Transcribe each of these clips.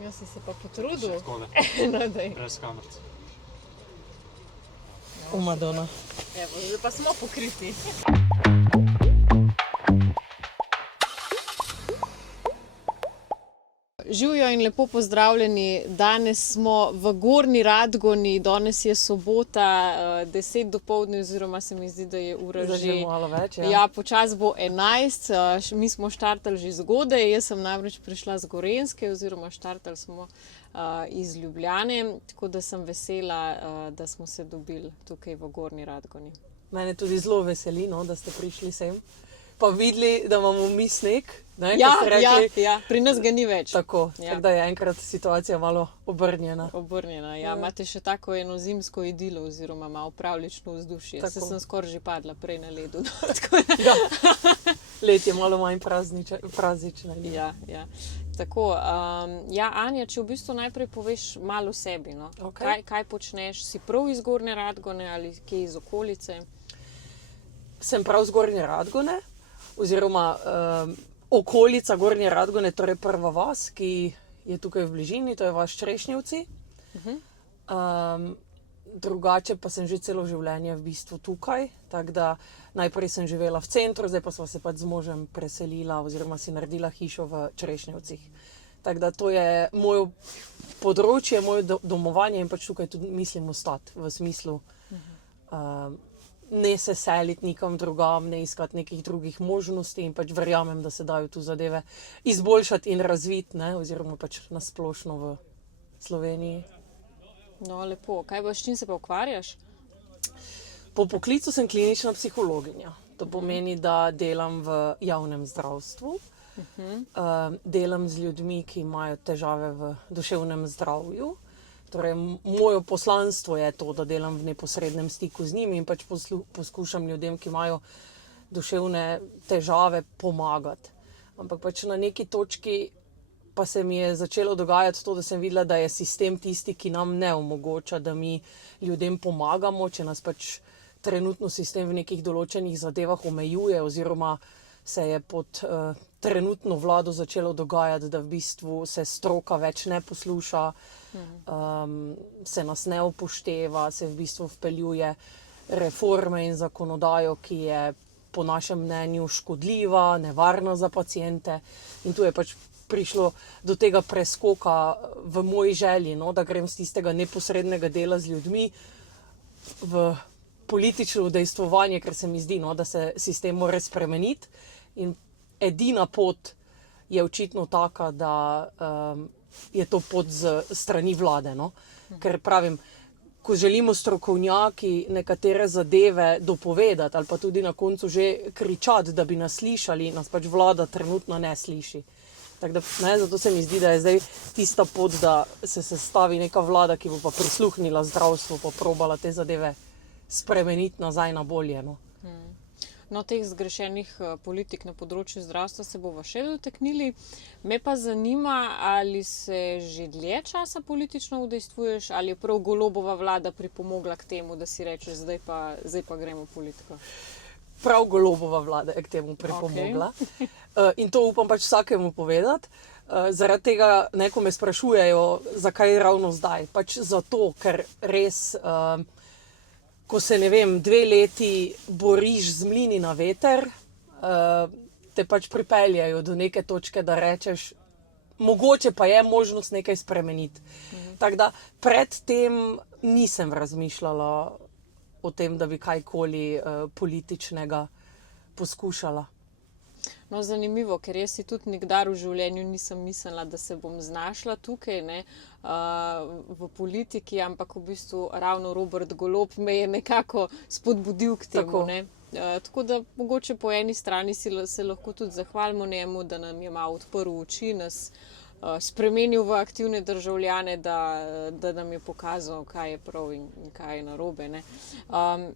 Jaz sem se pa potrudil. Takole, No, daj. brez kameric. Madonna. Evo, zdaj pa smo pokriti. Živjo in lepo pozdravljeni. Danes smo v Gornji Radgoni, danes je sobota, 10 dopoldne, oziroma se mi zdi, da je ura že malo več, ja. Ja, počasi bo 11. Mi smo štartali že zgodaj, jaz sem namreč prišla z Gorenjske, oziroma štartali smo iz Ljubljane, tako da sem vesela, da smo se dobili tukaj v Gornji Radgoni. Mene tudi zelo veseli, no, da ste prišli sem. Pa videli, da imamo mi sneg. Ne, Ja, ko ste rekli, ja, pri nas ga ni več. Tako, Ja. tako da je enkrat situacija malo obrnjena. Obrnjena, ja. Imate še tako eno zimsko idilo, oziroma malo pravlično vzdušje. Tako. Se sem skoraj že padla prej na ledu. Tako da- Ja. Let je malo manj praznična. Ja, ja. Tako, ja, Anja, če v bistvu najprej poveš malo o sebi, no? Okej. Kaj počneš? Si prav iz Gornje Radgone ali kje iz okolice? Sem prav z Gornje Radgone, oziroma okolica Gornje Radgone, torej prva vas, ki je tukaj v bližini, to je vas Črešnjevci. Drugače pa sem že celo življenje v bistvu tukaj, tako da najprej sem živela v centru, zdaj pa sva se pač z možem preselila oziroma si naredila hišo v Črešnjevcih. Tako da to je moje področje, moje domovanje in pač tukaj tudi mislim ostati, v smislu ne se seliti nikam drugam, ne iskati nekih drugih možnosti in pač verjamem, da se dajo tu zadeve izboljšati in razviti, ne, oziroma pač nasplošno v Sloveniji. No, lepo. Kaj boš, s čim se pa ukvarjaš? Po poklicu sem klinična psihologinja. To pomeni, da delam v javnem zdravstvu. Delam z ljudmi, ki imajo težave v duševnem zdravju. Torej, moje poslanstvo je to, da delam v neposrednem stiku z njimi in pač poskušam ljudem, ki imajo duševne težave, pomagati. Ampak pač na neki točki pa se mi je začelo dogajati to, da sem videla, da je sistem tisti, ki nam ne omogoča, da mi ljudem pomagamo, če nas pač trenutno sistem v nekih določenih zadevah omejuje, oziroma se je pod trenutno vlado začelo dogajati, da v bistvu se stroka več ne posluša, se nas ne upošteva, se v bistvu vpeljuje reforme in zakonodajo, ki je po našem mnenju škodljiva, nevarna za paciente. In tu je pač prišlo do tega preskoka v moji želji, no, da grem z tistega neposrednega dela z ljudmi v politično udejstvovanje, ker se mi zdi, no, da se sistem mora spremeniti. In edina pot je očitno taka, da je to pot z strani vlade. No? Ker pravim, ko želimo strokovnjaki nekatere zadeve dopovedati ali pa tudi na koncu že kričati, da bi nas slišali, nas pač vlada trenutno ne sliši. Tako da, ne, zato se mi zdi, da je zdaj tista pot, da se sestavi neka vlada, ki bo pa prisluhnila zdravstvu, pa probala te zadeve spremeniti nazaj na bolje. No. No, teh zgrešenih politik na področju zdravstva se bova še dotaknili. Me pa zanima, ali se že dlje časa politično udejstvuješ, ali je prav Golobova vlada pripomogla k temu, da si rečeš, zdaj pa gremo v politiko. Prav Golobova vlada je k temu pripomogla. In to upam pač vsakemu povedati. Zaradi tega, ne, ko me sprašujejo, zakaj ravno zdaj. Pač zato, ker res ko se, ne vem, 2 leti boriš z mlini na veter, te pač pripeljajo do neke točke, da rečeš, mogoče pa je možnost nekaj spremeniti. Tako da predtem nisem razmišljala o tem, da bi kajkoli političnega poskušala. No, zanimivo, ker jaz si tudi nikdar v življenju nisem mislila, da se bom znašla tukaj, ne, v politiki, ampak v bistvu ravno Robert Golob me je nekako spodbudil k temu. Ne. Tako da mogoče po eni strani se lahko tudi zahvalimo njemu, da nam je malo odprl oči, nas spremenil v aktivne državljane, da nam je pokazal, kaj je prav in kaj je narobe. Ne.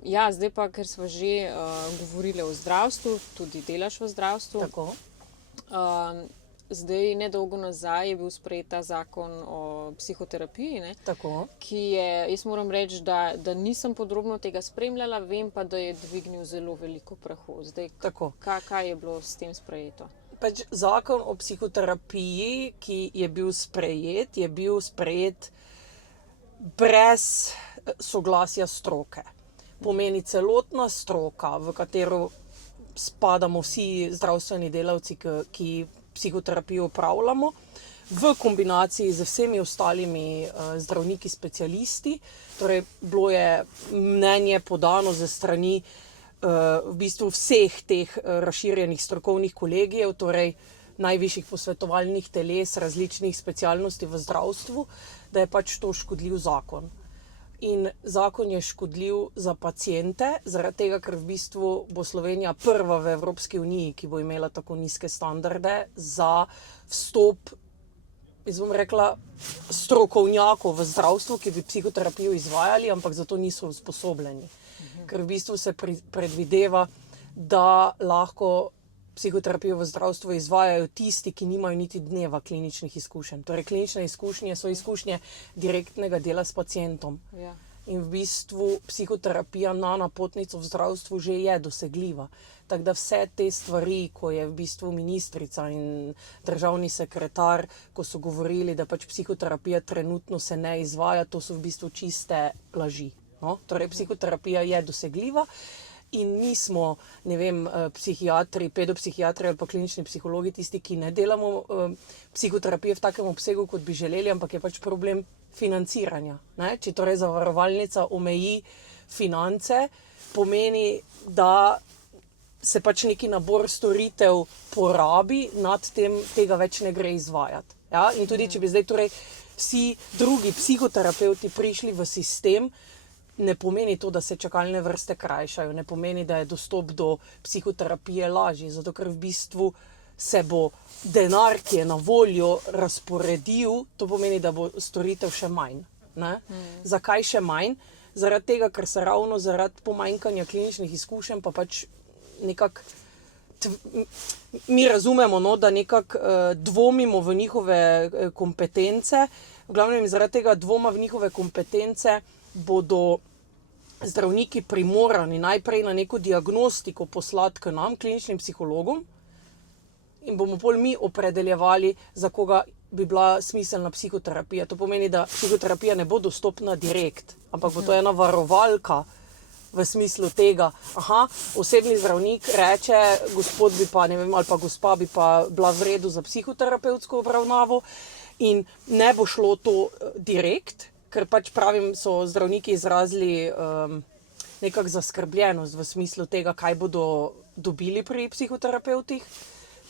Ja, zdaj pa, ker smo že govorili o zdravstvu, tudi delaš v zdravstvu. Tako. Zdaj, nedolgo nazaj je bil sprejet ta zakon o psihoterapiji, ne, Tako. ki je, jaz moram reči, da nisem podrobno tega spremljala, vem pa, da je dvignil zelo veliko prahu. Zdaj, Tako. kaj je bilo s tem sprejeto? pač zakon o psihoterapiji, ki je bil sprejet brez soglasja stroke. Pomeni celotna stroka, v katero spadamo vsi zdravstveni delavci, ki psihoterapijo opravljamo, v kombinaciji z vsemi ostalimi zdravniki specialisti. Torej, bilo je mnenje podano ze strani v bistvu vseh teh razširjenih strokovnih kolegijev, torej najvišjih posvetovalnih teles različnih specialnosti v zdravstvu, da je pač to škodljiv zakon. In zakon je škodljiv za paciente, zaradi tega, ker v bistvu bo Slovenija prva v Evropski uniji, ki bo imela tako nizke standarde za vstop, jaz bom rekla, strokovnjakov v zdravstvu, ki bi psihoterapijo izvajali, ampak za to niso usposobljeni. Ker v bistvu se predvideva, da lahko psihoterapijo v zdravstvu izvajajo tisti, ki nimajo niti dneva kliničnih izkušenj. Torej, klinične izkušnje so izkušnje direktnega dela s pacientom. Ja. In v bistvu psihoterapija na napotnico v zdravstvu že je dosegljiva. Tako da vse te stvari, ko je v bistvu ministrica in državni sekretar, ko so govorili, da pač psihoterapija trenutno se ne izvaja, to so v bistvu čiste laži. No? Torej, psihoterapija je dosegljiva in mi smo, ne vem, psihiatri, pedopsihiatri ali pa klinični psihologi, tisti, ki ne delamo psihoterapije v takem obsegu, kot bi želeli, ampak je pač problem financiranja. Ne? Če torej zavarovalnica omeji finance, pomeni, da se pač neki nabor storitev porabi, nad tem tega več ne gre izvajati. Ja? In tudi, če bi zdaj torej vsi drugi psihoterapeuti prišli v sistem, ne pomeni to, da se čakalne vrste krajšajo, ne pomeni, da je dostop do psihoterapije lažji, zato ker v bistvu se bo denar, ki je na voljo, razporedil, to pomeni, da bo storitev še manj. Ne? Zakaj še manj? Zaradi tega, ker se ravno zaradi pomanjkanja kliničnih izkušenj pa pač nekako mi razumemo, no, da nekako dvomimo v njihove kompetence. V glavnem zaradi tega dvoma v njihove kompetence bodo zdravniki primorani najprej na neko diagnostiko poslati k nam, kliničnim psihologom, in bomo pol mi opredeljevali, za koga bi bila smiselna psihoterapija. To pomeni, da psihoterapija ne bo dostopna direkt, ampak bo to ena varovalka v smislu tega, osebni zdravnik reče, gospod bi pa, ne vem, ali pa gospa bi pa bila v redu za psihoterapevtsko obravnavo in ne bo šlo to direkt, ker pač pravim, so zdravniki izrazili nekako zaskrbljenost v smislu tega, kaj bodo dobili pri psihoterapevtih.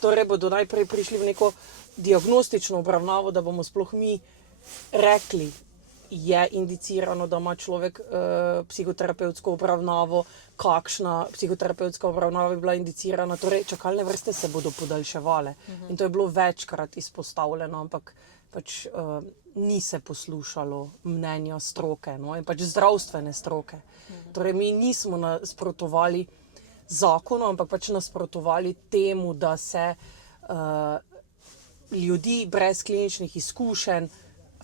Torej bodo najprej prišli v neko diagnostično obravnavo, da bomo sploh mi rekli, je indicirano, da ima človek psihoterapevtsko obravnavo, kakšna psihoterapevtska obravnava bi bila indicirana. Torej, čakalne vrste se bodo podaljševale. In to je bilo večkrat izpostavljeno, ampak pač ni se poslušalo mnenja stroke, no, in pač zdravstvene stroke. Torej, mi nismo nasprotovali zakonu, ampak pač nasprotovali temu, da se ljudi brez kliničnih izkušenj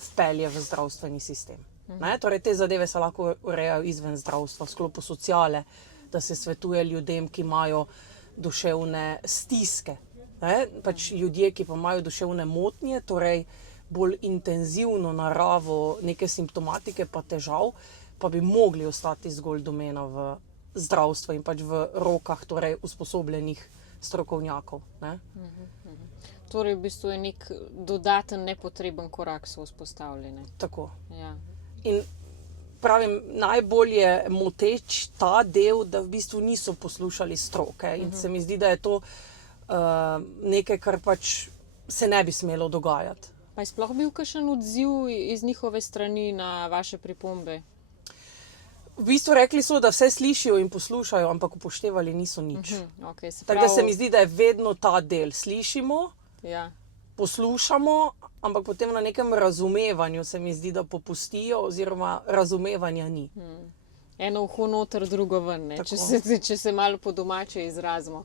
vpelje v zdravstveni sistem. Ne? Torej, te zadeve se lahko urejajo izven zdravstva, v sklopu sociale, da se svetuje ljudem, ki imajo duševne stiske. Ne? Pač ljudje, ki pa imajo duševne motnje, torej bolj intenzivno naravo neke simptomatike pa težav, pa bi mogli ostati zgolj domena v zdravstvu in pač v rokah torej usposobljenih strokovnjakov. Ne? Torej, v bistvu je nek dodaten nepotreben korak so vzpostavljene. Tako. Ja. In pravim, najbolj je moteč ta del, da v bistvu niso poslušali stroke. In se mi zdi, da je to nekaj, kar pač se ne bi smelo dogajati. Pa je sploh bil kakšen odziv iz njihove strani na vaše pripombe? V bistvu rekli so, da vse slišijo in poslušajo, ampak upoštevali niso nič. Okay, Tako da se mi zdi, da je vedno ta del. Slišimo, ja, poslušamo, ampak potem na nekem razumevanju se mi zdi, da popustijo oziroma razumevanja ni. Eno uho noter, drugo ven, ne? Če se malo po domače izrazimo.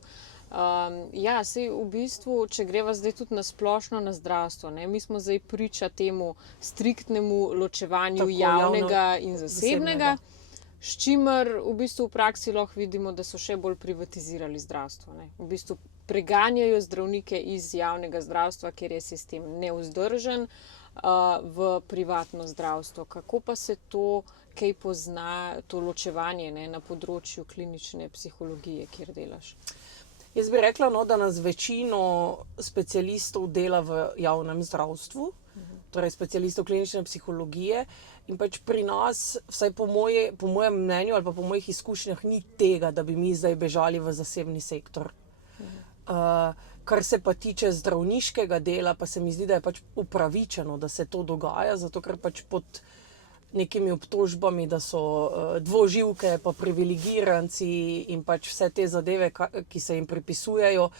Ja, sej v bistvu, če greva zdaj tudi na splošno na zdravstvo, ne? Mi smo zdaj priča temu striktnemu ločevanju Tako, javnega javno, in zasebnega, s čimer v bistvu v praksi lahko vidimo, da so še bolj privatizirali zdravstvo. Ne? V bistvu preganjajo zdravnike iz javnega zdravstva, ker je sistem nevzdržen, v privatno zdravstvo. Kako pa se to kaj pozna, to ločevanje, ne, na področju klinične psihologije, kjer delaš? Jaz bi rekla, no, da nas večino specialistov dela v javnem zdravstvu, torej specialistov klinične psihologije, in pač pri nas, vsaj po mojem mnenju ali pa po mojih izkušnjah, ni tega, da bi mi zdaj bežali v zasebni sektor. Kar se pa tiče zdravniškega dela, pa se mi zdi, da je pač upravičeno, da se to dogaja, zato ker pač pod nekimi obtožbami, da so dvoživke, pa privilegiranci in pač vse te zadeve, ki se jim pripisujejo,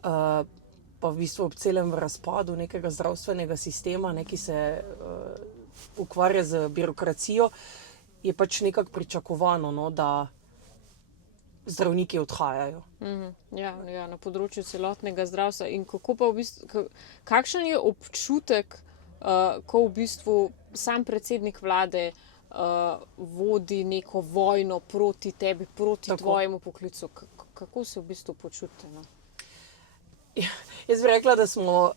pa v bistvu ob celem razpadu nekega zdravstvenega sistema, ki se ukvarja z birokracijo, je pač nekako pričakovano, no, da zdravniki odhajajo. Ja, na področju celotnega zdravstva. In kako pa v bistvu, kakšen je občutek, ko v bistvu sam predsednik vlade vodi neko vojno proti tebi, proti tvojemu poklicu? Kako se v bistvu počutite? No? Jaz bi rekla, da smo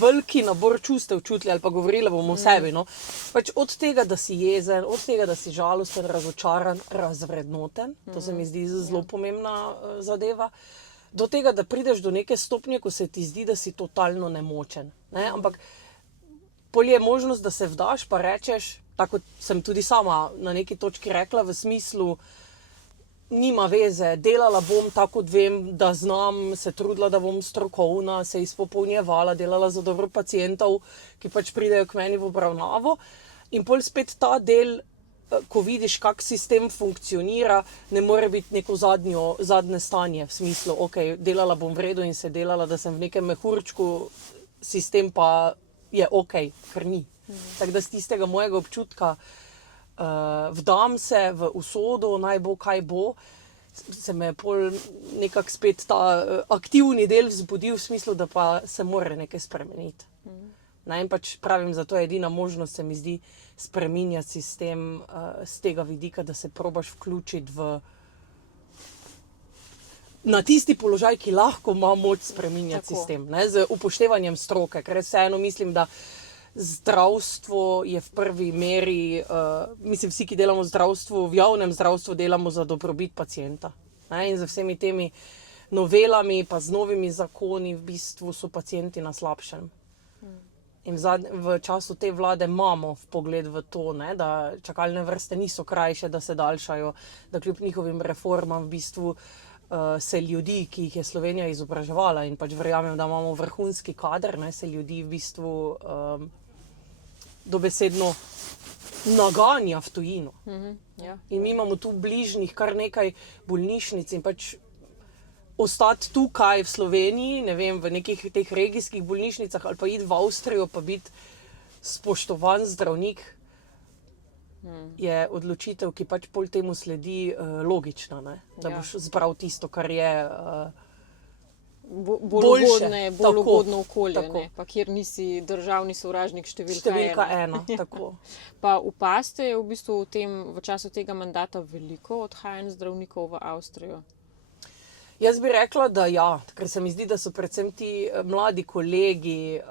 veliki nabor čustev čutili, ali pa govorili bomo o sebi. No? Pač od tega, da si jezen, od tega, da si žalosten, razočaran, razvrednoten, to se mi zdi zelo pomembna zadeva, do tega, da prideš do neke stopnje, ko se ti zdi, da si totalno nemočen. Ne? Ampak pol je možnost, da se vdaš, pa rečeš, tako sem tudi sama na neki točki rekla, v smislu, nima veze, delala bom tako, kot vem, da znam, se trudila, da bom strokovna, se izpopolnjevala, delala za dobro pacientov, ki pač pridejo k meni v obravnavo. In pol spet ta del, ko vidiš, kak sistem funkcionira, ne more biti neko zadnje stanje, v smislu, ok, delala bom v redu in se delala, da sem v nekem mehurčku, sistem pa je ok, ker ni. Tako da z tistega mojega občutka vdam se v usodo, naj bo kaj bo, se me pol nekako spet ta aktivni del vzbudil v smislu, da pa se mora nekaj spremeniti. In pač pravim, zato je edina možnost, se mi zdi, spreminjati sistem z tega vidika, da se probaš vključiti na tisti položaj, ki lahko ima moč spreminjati sistem, ne, z upoštevanjem stroke, ker vseeno mislim, da zdravstvo je v prvi meri, mislim, vsi, ki delamo v zdravstvu, v javnem zdravstvu delamo za dobrobit pacienta. In z vsemi temi novelami, pa z novimi zakoni, v bistvu so pacienti na slabšem. In v času te vlade imamo vpogled v to, ne, da čakalne vrste niso krajše, da se daljšajo, da kljub njihovim reformam v bistvu se ljudi, ki jih je Slovenija izobraževala, in pač verjamem, da imamo vrhunski kader, ne, se ljudi v bistvu dobesedno naganja v tujino. In mi imamo tu bližnjih kar nekaj bolnišnic in pač ostati tukaj v Sloveniji, ne vem, v nekih teh regijskih bolnišnicah ali pa iti v Avstrijo, pa biti spoštovan zdravnik, je odločitev, ki pač pol temu sledi logična, ne? Da boš zbral tisto, kar je bolj ugodno okolje, ne? Pa kjer nisi državni sovražnik številka ena. Tako. Pa opazite v bistvu v času tega mandata veliko odhajanj zdravnikov v Avstrijo? Jaz bi rekla, da ja, ker se mi zdi, da so predvsem ti mladi kolegi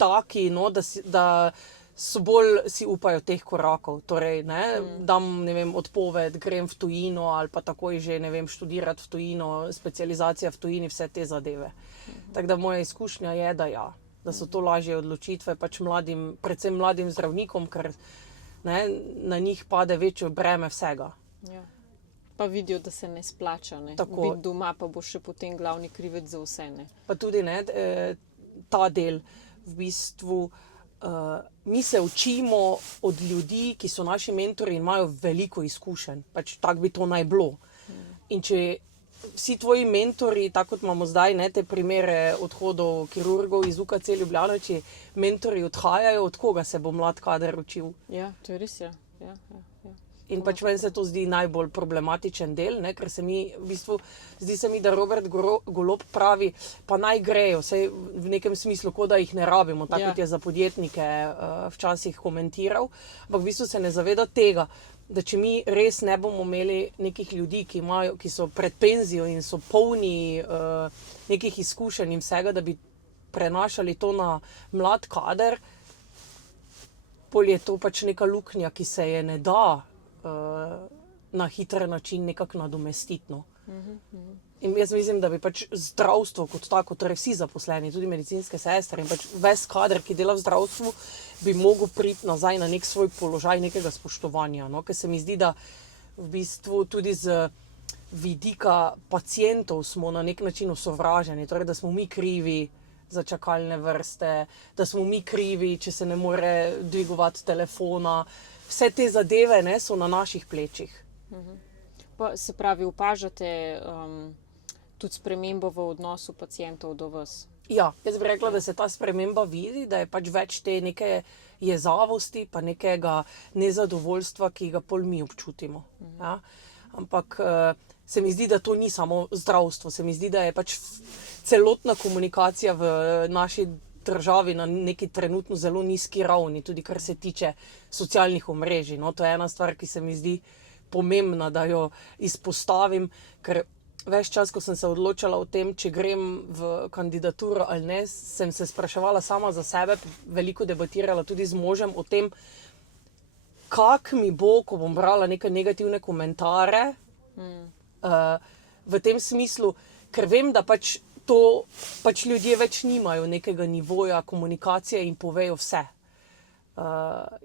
taki, no, da so bolj si upajo teh korakov. Torej, ne, dam, ne vem, odpoved, grem v tujino ali pa takoj že, ne vem, študirati v tujino, specializacija v tujini, vse te zadeve. Tako da moja izkušnja je, da ja, da so to lažje odločitve, pač mladim, predvsem mladim zdravnikom, ker ne, na njih pade večje breme vsega. Ja. Pa vidijo, da se ne splača, ne. Biti doma, pa bo še potem glavni krivec za vse, ne. Pa tudi, ne, ta del, v bistvu, mi se učimo od ljudi, ki so naši mentori in imajo veliko izkušenj. Pač tako bi to naj bilo. In če vsi tvoji mentori, tako kot imamo zdaj, ne, te primere odhodov kirurgov iz UKC Ljubljana, če mentori odhajajo, od koga se bo mlad kader učil? Ja, to je res, ja. In pač meni se to zdi najbolj problematičen del, ne, ker se mi, v bistvu, zdi se mi, da Robert Golob pravi, pa naj grejo, saj v nekem smislu, kot da jih ne rabimo, tako kot je za podjetnike včasih komentiral, ampak v bistvu se ne zaveda tega, da če mi res ne bomo imeli nekih ljudi, ki so pred penzijo in so polni nekih izkušenj in vsega, da bi prenašali to na mlad kader, pol je to pač neka luknja, ki se je ne da na hiter način nekako nadomestiti. No. In jaz mislim, da bi pač zdravstvo kot tako, torej vsi zaposleni, tudi medicinske sestre in pač ves kader, ki dela v zdravstvu, bi mogel priti nazaj na nek svoj položaj nekega spoštovanja. No? Ker se mi zdi, da v bistvu tudi z vidika pacientov smo na nek način osovraženi, torej da smo mi krivi za čakalne vrste, da smo mi krivi, če se ne more dvigovati telefona. Vse te zadeve, ne, so na naših plečih. Pa, se pravi, opažate tudi spremembo v odnosu pacientov do vas? Ja, jaz bi rekla, da se ta sprememba vidi, da je pač več te neke jezavosti, pa nekega nezadovoljstva, ki ga pol mi občutimo. Ja? Ampak se mi zdi, da to ni samo zdravstvo, se mi zdi, da je pač celotna komunikacija v naši državi na neki trenutno zelo nizki ravni, tudi kar se tiče socialnih omrežij. No, to je ena stvar, ki se mi zdi pomembna, da jo izpostavim, ker ves čas, ko sem se odločala o tem, če grem v kandidaturo ali ne, sem se spraševala sama za sebe, veliko debatirala tudi z možem o tem, kak mi bo, ko bom brala neke negativne komentarje, v tem smislu, ker vem, da pač ljudje več nimajo nekega nivoja komunikacije in povejo vse.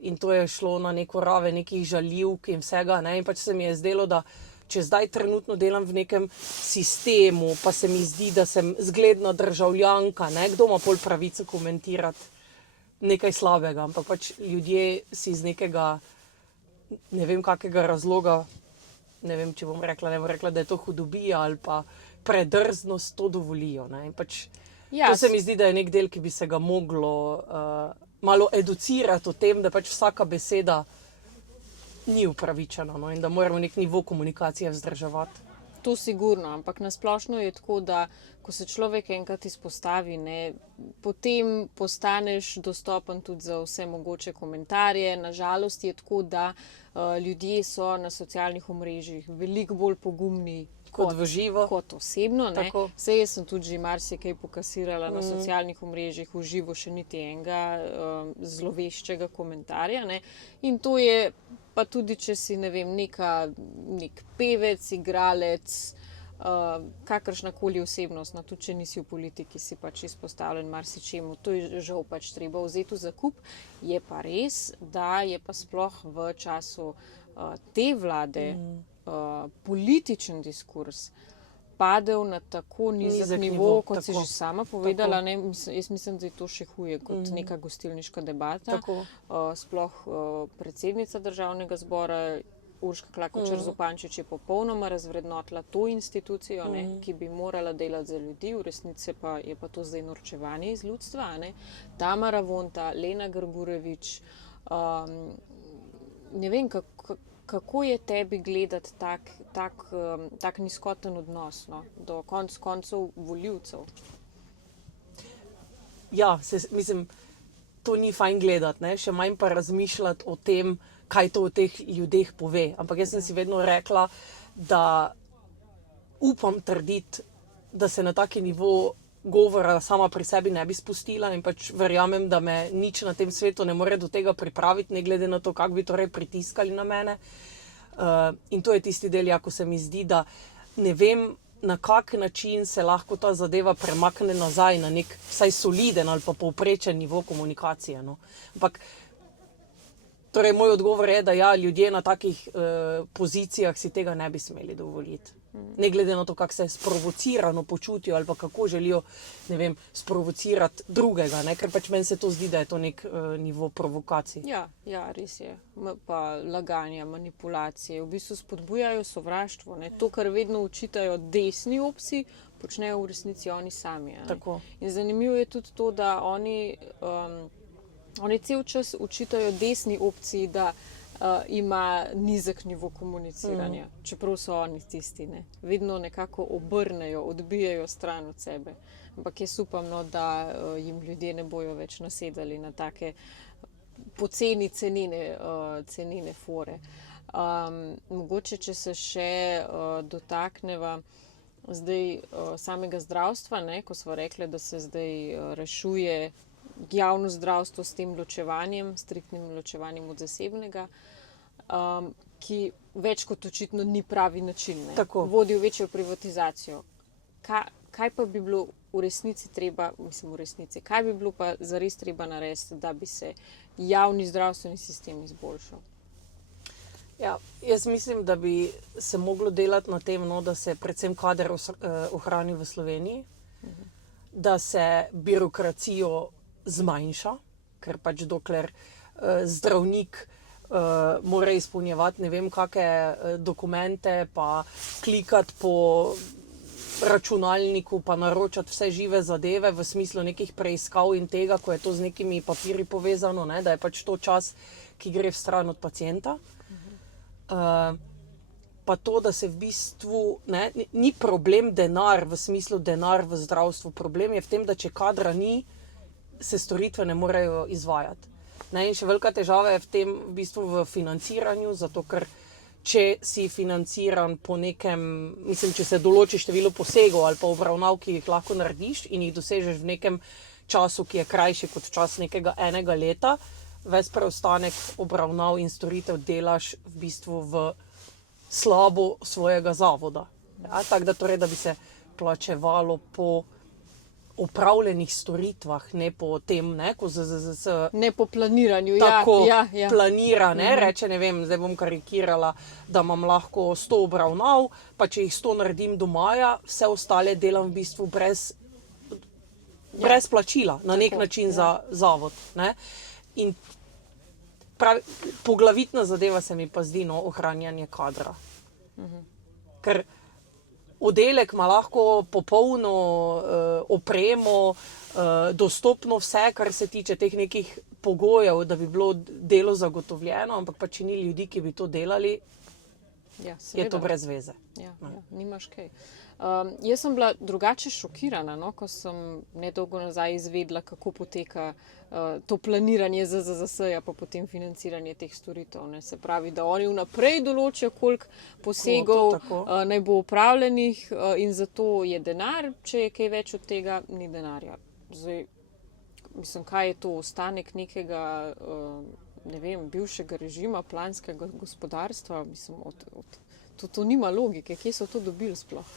In to je šlo na neko raven nekih žaljivk in vsega, ne? In pač se mi je zdelo, da če zdaj trenutno delam v nekem sistemu, pa se mi zdi, da sem zgledna državljanka, ne? Kdo ima pol pravico komentirati nekaj slabega, ampak pač ljudje si iz nekega, ne vem kakega razloga, ne vem, če bom rekla, da je to hudobija ali pa predrznost, to dovolijo. Ne? In pač to se mi zdi, da je nek del, ki bi se ga moglo malo educirati o tem, da pač vsaka beseda ni upravičena, no? In da moramo nek nivo komunikacije vzdrževati. To sigurno, ampak nasplošno je tako, da ko se človek enkrat izpostavi, ne, potem postaneš dostopen tudi za vse mogoče komentarje. Na žalost je tako, da ljudje so na socialnih omrežjih veliko bolj pogumni kot v živo, kot osebno. Saj jaz sem tudi že marsikaj pokasirala na socialnih omrežjih, v živo še niti enega zloveščega komentarja. Ne. In to je pa tudi, če si, ne vem, nek pevec, igralec, kakršnakoli osebnost, tudi če nisi v politiki, si pač izpostavljen marsičemu. To je žal pač treba vzeti v zakup. Je pa res, da je pa sploh v času te vlade političen diskurs padel na tako nizek nivo, kot si že sama povedala. Ne, jaz mislim, da je to še huje kot neka gostilniška debata. Sploh predsednica Državnega zbora Urška Klakočar Zupančič je popolnoma razvrednotila to institucijo, ne, ki bi morala delati za ljudi, v resnici je pa to zdaj norčevanje iz ljudstva. Ne. Tamara Vonta, Lena Grgurevič, ne vem, kako je tebi gledati tak nizkoten odnos, no, do koncev volivcev? Ja, mislim, to ni fajn gledati, ne? Še manj pa razmišljati o tem, kaj to o teh ljudeh pove. Ampak jaz sem si vedno rekla, da upam trditi, da se na taki nivo govora sama pri sebi ne bi spustila in pač verjamem, da me nič na tem svetu ne more do tega pripraviti, ne glede na to, kako bi torej pritiskali na mene. In to je tisti del, ko se mi zdi, da ne vem, na kak način se lahko ta zadeva premakne nazaj na nek vsaj soliden ali pa povprečen nivo komunikacije. No. Ampak torej, moj odgovor je, da ja, ljudje na takih pozicijah si tega ne bi smeli dovoliti. Ne glede na to, kako se sprovocirano počutijo ali pa kako želijo, ne vem, sprovocirati drugega, ne? Ker pač meni se to zdi, da je to nek nivo provokacij. Ja, res je. Pa laganja, manipulacije, v bistvu spodbujajo sovraštvo. Ne? To, kar vedno učitajo desni opciji, počnejo v resnici oni sami. Tako. In zanimivo je tudi to, da oni cel čas učitajo desni opciji, da ima nizek nivo komuniciranja, čeprav so oni tisti, ne. Vedno nekako obrnejo, odbijajo stran od sebe. Ampak jaz upam, no, da jim ljudje ne bojo več nasedali na take poceni cenene fore. Mogoče, če se še dotakneva zdaj samega zdravstva, ne, ko smo rekli, da se zdaj rešuje javno zdravstvo s tem ločevanjem, striktnim ločevanjem od zasebnega, ki več kot očitno ni pravi način, ne, vodi v večjo privatizacijo. Kaj pa bi bilo v resnici treba, kaj bi bilo pa zares treba narediti, da bi se javni zdravstveni sistem izboljšal? Ja, jaz mislim, da bi se moglo delati na tem, no, da se predvsem kader ohrani v Sloveniji, da se birokracijo zmanjša, ker pač dokler zdravnik mora izpolnjevati ne vem kakšne dokumente, pa klikati po računalniku, pa naročati vse žive zadeve v smislu nekih preiskav in tega, ko je to z nekimi papirji povezano, ne, da je pač to čas, ki gre vstran od pacienta. Pa to, da se v bistvu, ne, ni problem denar v smislu denar v zdravstvu, problem je v tem, da če kadra ni, se storitve ne morejo izvajati. Ne, in še velika težava je v tem v bistvu v financiranju, zato ker če si financiran po nekem, če se določi število posegov ali pa obravnav, ki jih lahko narediš in jih dosežeš v nekem času, ki je krajši kot čas nekega enega leta, ves preostanek obravnav in storitev delaš v bistvu v slabo svojega zavoda. Ja, tako da torej, da bi se plačevalo po opravljenih storitvah, ne po tem, ne, ko ne po planiranju, tako planira, ne, reče, ne vem, zdaj bom karikirala, da imam lahko 100 obravnav, pa če jih 100 naredim do maja, vse ostale delam v bistvu brez plačila, na nek način za zavod, ne. In poglavitna zadeva se mi pa zdi, no, ohranjanje kadra. Ker oddelek ima lahko popolno opremo, dostopno vse, kar se tiče teh nekih pogojev, da bi bilo delo zagotovljeno, ampak pa če ni ljudi, ki bi to delali, je to brez veze. Nimaš kaj. Jaz sem bila drugače šokirana, no, ko sem nedolgo nazaj izvedela, kako poteka to planiranje ZZZS-ja, pa potem financiranje teh storitev. Ne. Se pravi, da oni vnaprej določijo, koliko posegov naj bo opravljenih in zato je denar, če je kaj več od tega, ni denarja. Zdaj, mislim, kaj je to ostanek nekega, ne vem, bivšega režima, planskega gospodarstva, mislim, to nima logike, kje so to dobili sploh?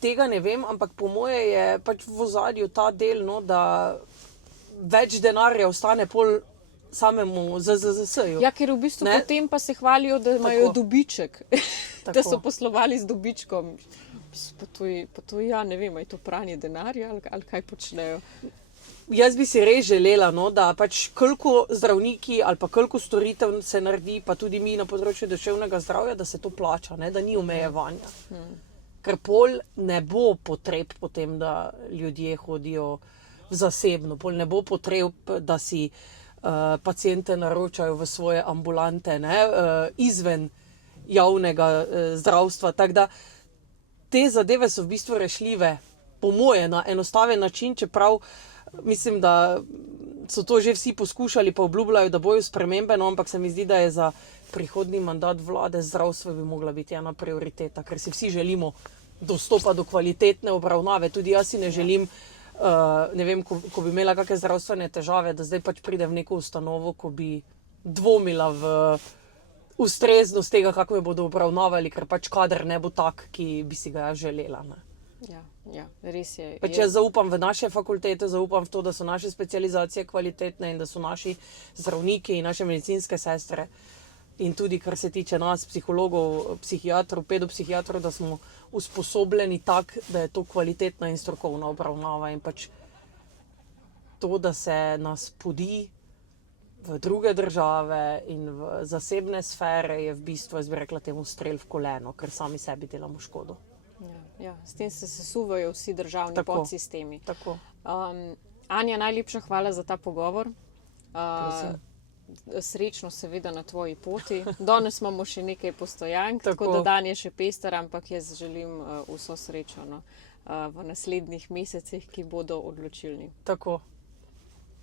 Tega ne vem, ampak po moje je pač v ozadju ta del, no, da več denarja ostane pol samemu ZZZS-ju. Ja, ker v bistvu potem pa se hvalijo, da imajo dobiček, da so poslovali z dobičkom. Pa to ja, ne vem, je to pranje denarja ali kaj počnejo? Jaz bi si res želela, no, da pač koliko zdravniki ali pa koliko storitev se naredi, pa tudi mi na področju duševnega zdravja, da se to plača, ne, da ni omejevanja. Ker pol ne bo potreb potem, da ljudje hodijo v zasebno, pol ne bo potreb, da si paciente naročajo v svoje ambulante, ne, izven javnega zdravstva. Tako da te zadeve so v bistvu rešljive, po moje, na enostaven način, čeprav mislim, da so to že vsi poskušali, pa obljubljajo, da bojo spremembe, no, ampak se mi zdi, da je za prihodnji mandat vlade zdravstvo bi mogla biti ena prioriteta, ker si vsi želimo dostopa do kvalitetne obravnave. Tudi jaz si ne želim, ne vem, ko bi imela kakšne zdravstvene težave, da zdaj pač pride v neko ustanovo, ko bi dvomila v ustreznost tega, kako me bodo obravnavali, ker pač kader ne bo tak, ki bi si ga želela. Ne. Ja, res je. Pač jaz zaupam v naše fakultete, zaupam v to, da so naše specializacije kvalitetne in da so naši zdravniki in naše medicinske sestre in tudi, kar se tiče nas, psihologov, psihiatrov, pedopsihiatrov, da smo usposobljeni tak, da je to kvalitetna in strokovna obravnava in pač to, da se nas podi v druge države in v zasebne sfere, je v bistvu, jaz bi rekla temu, strel v koleno, ker sami sebi delamo škodo. Ja, s tem se sesuvajo vsi državni podsistemi. Tako. Anja, najlepša hvala za ta pogovor. Srečno seveda na tvoji poti. Danes imamo še nekaj postojank, tako da dan je še pester, ampak jaz želim vso srečo v naslednjih mesecih, ki bodo odločilni. Tako.